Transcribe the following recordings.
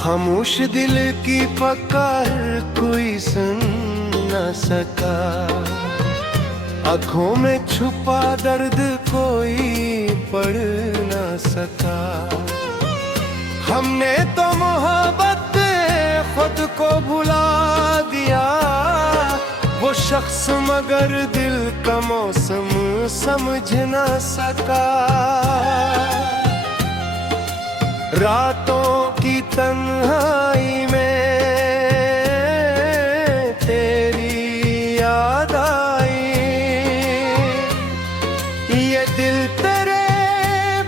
खामोश दिल की पुकार कोई सुन न सका, आँखों में छुपा दर्द कोई पढ़ न सका। हमने तो मोहब्बत खुद को भुला दिया, वो शख्स मगर दिल का मौसम समझ न सका। रातों की तन्हाई में तेरी याद आई, ये दिल तेरे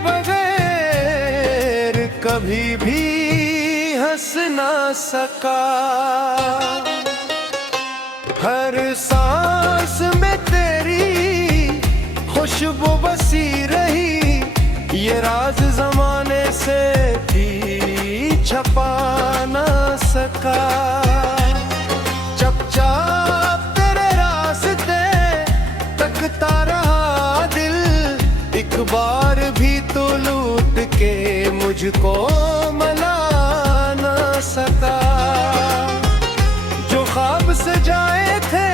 बगैर कभी भी हंस ना सका। हर सांस में तेरी खुशबू बसी रही, ये राज जमाने से भी छपा ना सका। चुपचाप तेरे रास्ते तकता रहा दिल, एक बार भी तो लूट के मुझको मना ना सका। जो ख्वाब सजाए थे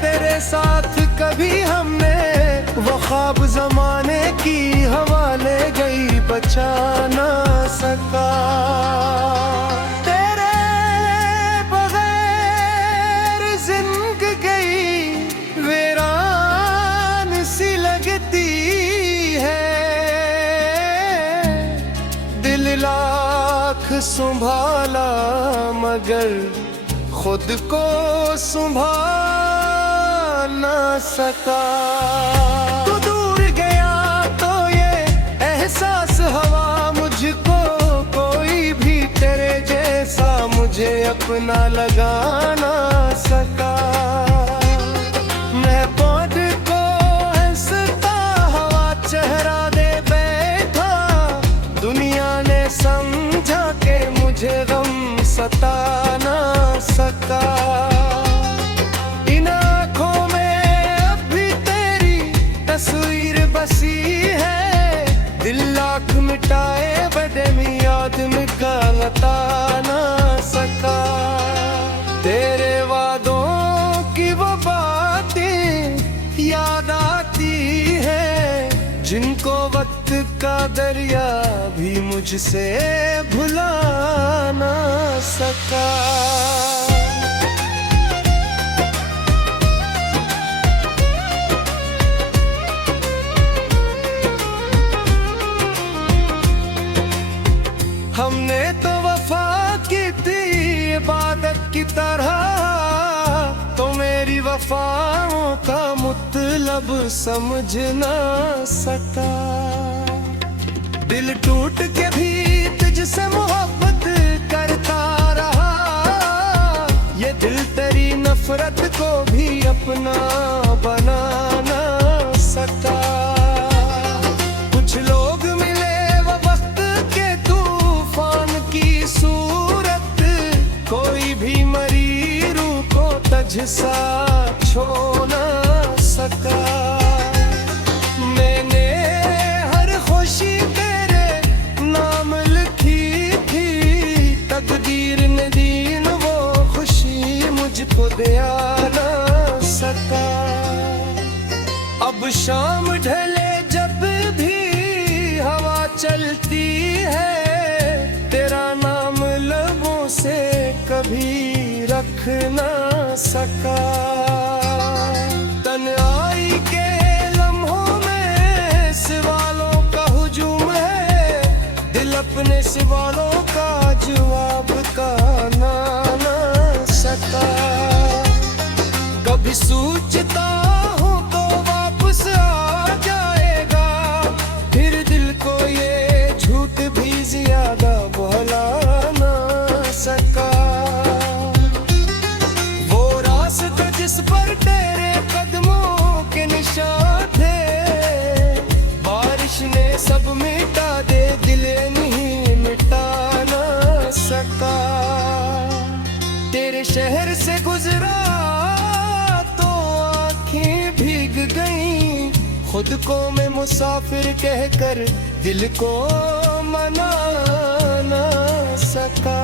तेरे साथ कभी हमने, वो ख्वाब जमाने की हवा ले गई बचा ना सका। तेरे बगैर जिंदगी वीरान सी लगती है, दिल लाख संभाला मगर खुद को संभाल ना सका। तू दूर गया तो ये एहसास हवा मुझको, कोई भी तेरे जैसा मुझे अपना लगा ना सका। मैं पौध को हंसता हवा चेहरा दे बैठा, दुनिया ने समझा के मुझे गम सता ना सका। इन आँखों में अब भी तेरी तस्वीर बसी है, दिल लाख मिटाए बदे में याद में गलता ना सका। तेरे वादों की वो बातें याद आती है, जिनको वक्त का दरिया भी मुझसे भुला ना सका। हमने तो वफा की थी इबादत की तरह, तो मेरी वफाओं का मतलब समझ ना सका। दिल टूट के भी तुझसे मोहब्बत करता रहा, ये दिल तेरी नफरत को भी अपना बना ना सका। कुछ लोग मिले वो वक्त के तूफान की सूरत, कोई भी मरी रूह को तझ सा छो ना सका। मैंने हर खुशी तेरे नाम लिखी थी, तकदीर ने दीन वो खुशी मुझको दिया ना सका। अब शाम ढले जब भी हवा चलती है, तेरा नाम लबों से कभी रख ना सका। तन्हाई के लम्हों में सवालों का हुजूम है, दिल अपने सवालों का जवाब का ना सका। कभी सोचता हूँ तो वापस आ जाएगा, फिर दिल को ये झूठ भी ज्यादा भुला ना सका। वो रास्ता जिस पर तेरे कदमों के निशान थे, बारिश ने सब मिटा दे, दिल नहीं मिटा ना सका। तेरे शहर से गुजरा तो आँखें भीग गईं, खुद को मैं मुसाफिर कहकर दिल को मना ना सका।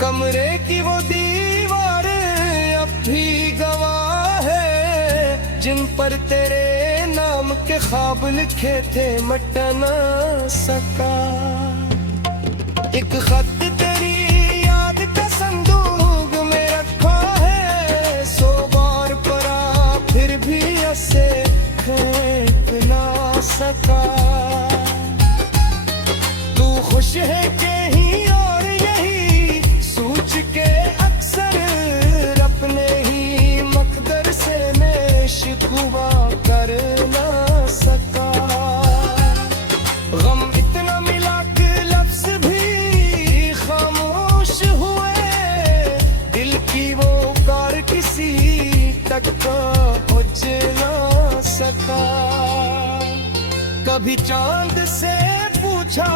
कमरे की वो दीवार अब भी गवाह है, जिन पर तेरे नाम के ख्वाब लिखे थे मिट ना सका। एक खत तेरी याद का संदूक में रखा है, 100 बार पढ़ा फिर भी उसे फेंक ना सका। तू खुश है कहीं और यही सोच के अक्सर अपने ही मकदर से मैं शिकवा कर ना सका। गम इतना मिला कि लफ्ज भी खामोश हुए, दिल की वो कार किसी तक पहुंच ना सका। कभी चांद से पूछा,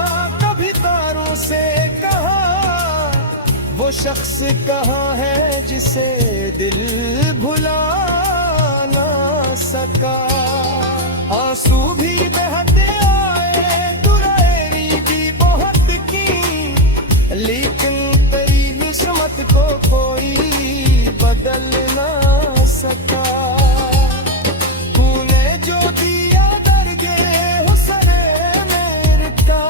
कभी तारों से कहा, वो शख्स कहाँ है जिसे दिल भुला ना सका। आंसू भी बहते आए, दुरानी भी बहुत की, लेकिन तेरी किस्मत को कोई बदल ना सका। तूने जो दिया दर्गे हुस्न मेरे का,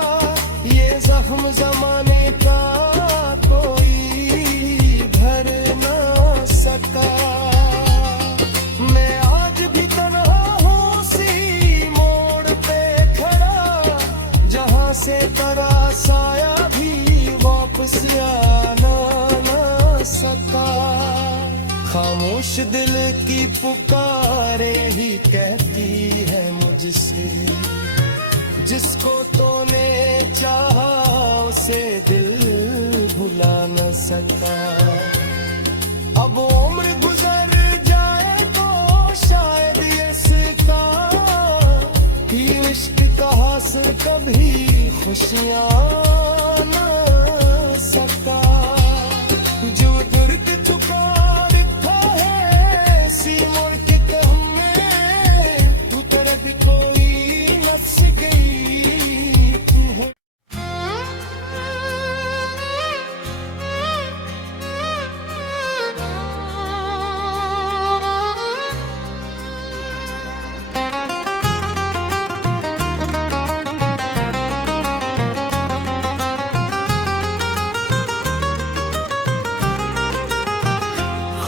ये जख्म जमाने का कोई भर ना सका। मैं आज भी तन्हा हूँ सी मोड़ पे खड़ा, जहाँ से तेरा साया भी वापस आना ना सका। खामोश दिल की पुकारे ही कहती है मुझसे, जिसको तूने चाहा उसे दिल भुला न सका। अब उम्र गुजर जाए तो शायद इसका ही इश्क का हासिल कभी खुशियाँ न सका। जो दर्द चुका रखा है सीमों के कहम में, तू तेरे भी कोई नफ्स गई है।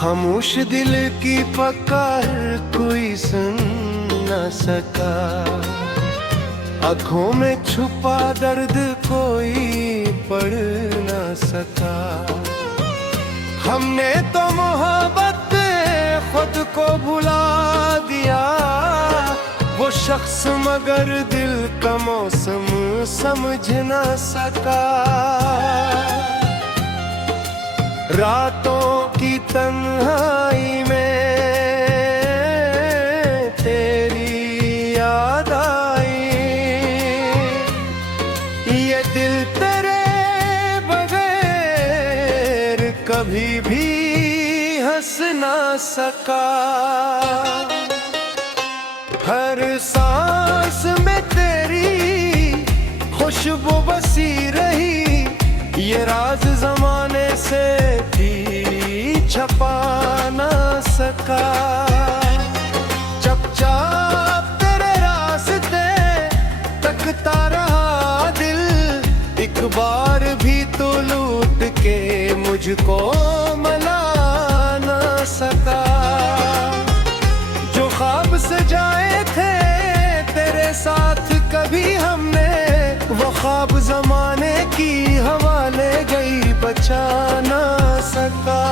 खामोश दिल की पुकार कोई सुन न सका। आँखों में छुपा दर्द कोई पढ़ न सका। हमने तो मोहब्बत खुद को भुला दिया, वो शख्स मगर दिल का मौसम समझ न सका। रातों की तन्हाई में तेरी याद आई, ये दिल तेरे बगैर कभी भी हंस ना सका। हर सांस में तेरी खुशबू बसी रही, ये राज जमाने से भी छपा ना सका। चुपचाप तेरे रास्ते तकता रहा दिल, एक बार भी तो लूट के मुझको मना ना सका। जो ख्वाब सजाए थे तेरे साथ कभी हमने, वो ख्वाब जमाने की हवा ले गई बचा ना सका।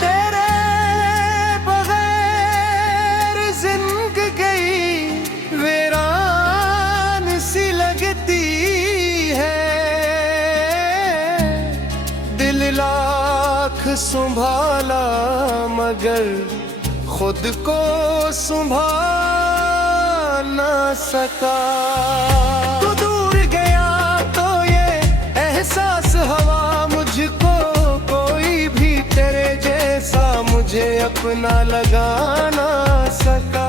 तेरे बगैर जिंदगी वीरान सी लगती है, दिल लाख संभाला मगर खुद को संभाल ना सका। तू दूर गया तो ये एहसास हवा मुझको कोई भी अपना लगा ना सका।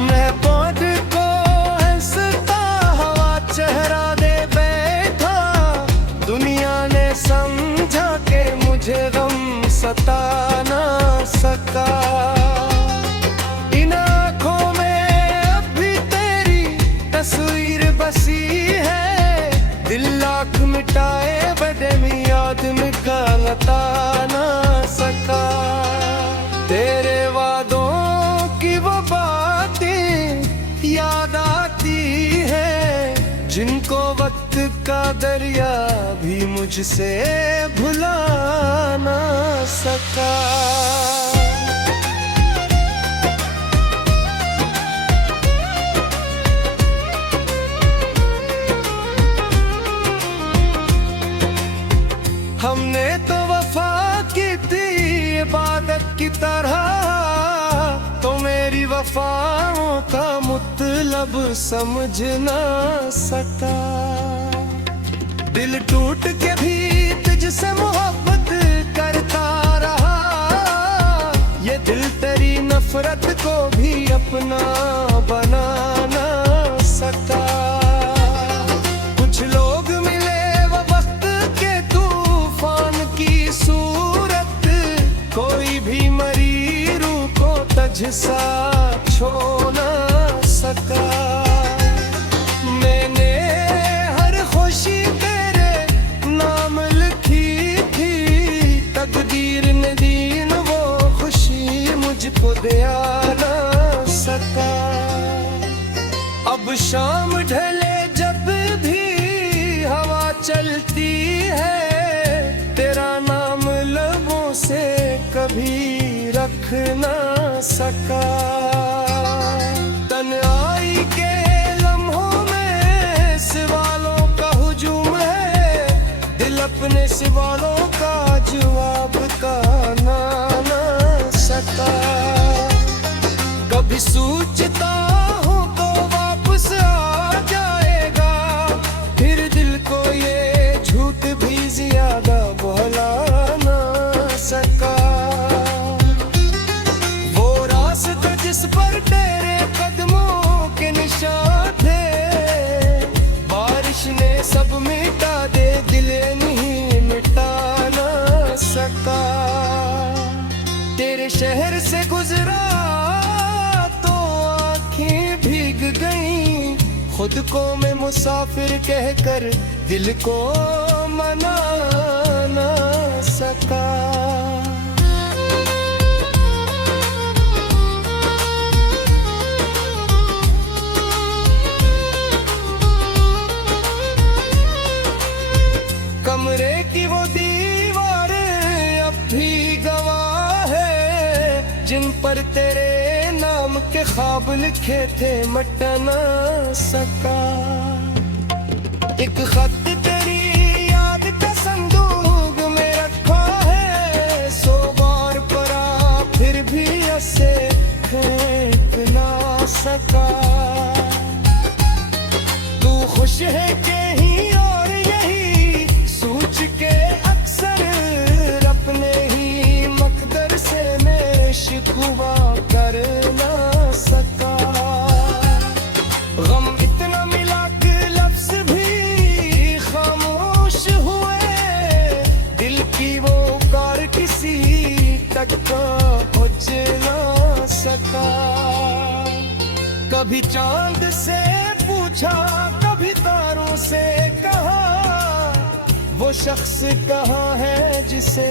मैं पौध को हंसता हवा चेहरा दे बैठा, दुनिया ने समझा के मुझे गम सता ना सका। इन आँखों में अब भी तेरी तस्वीर बसी है, दिल लाख मिटाए बदे में याद में गलता ना सका। तेरे वादों की वो बातें याद आती है, जिनको वक्त का दरिया भी मुझसे भुला ना सका। हमने तो वफा की थी इबादत की तरह, तो मेरी वफाओं का मतलब समझ ना सका। दिल टूट के भी तुझसे मोहब्बत करता रहा, ये दिल तेरी नफरत को भी अपना बना ना सका। कुछ लोग मिले वो वक्त के तूफान की सूरत, कोई भी मरी रूह को तझ सा छो ना सका। मैंने हर खुशी तेरे नाम लिखी थी, तकदीर ने दीन वो खुशी मुझको दिया ना सका। अब शाम ढले जब भी हवा चलती है, तेरा नाम लबों से कभी रख ना सका। तन्हाई के लम्हों में सवालों का हुजूम है, दिल अपने सवालों का जवाब का ना सका। कभी सोचता हूँ तो वापस आ जाएगा, फिर दिल को ये झूठ भी ज्यादा बोला ना सका। वो रास्ता जिस पर तेरे कदमों के निशान थे, बारिश ने सब मिटा दे, दिल नहीं मिटा ना सका। तेरे शहर से गुजरा तो आँखें भीग गईं, खुद को मैं मुसाफिर कहकर दिल को मना ना सका। कमरे की वो दीवारें अब भी गवाह है, जिन पर तेरे नाम के ख्वाब लिखे थे मिट ना सका। एक खत तेरी याद का संदूक में रखा है, 100 बार पढ़ा फिर भी उसे फेंक ना सका। तू खुश है कहीं और यही सोच के अक्सर अपने ही मकदर से मैं शिकवा कर ना सका। गम इतना मिला कि लफ्ज भी खामोश हुए, दिल की वो कार किसी तक पहुंच ना सका। कभी चांद से पूछा, कभी तारों से कहा, वो शख्स कहाँ है जिसे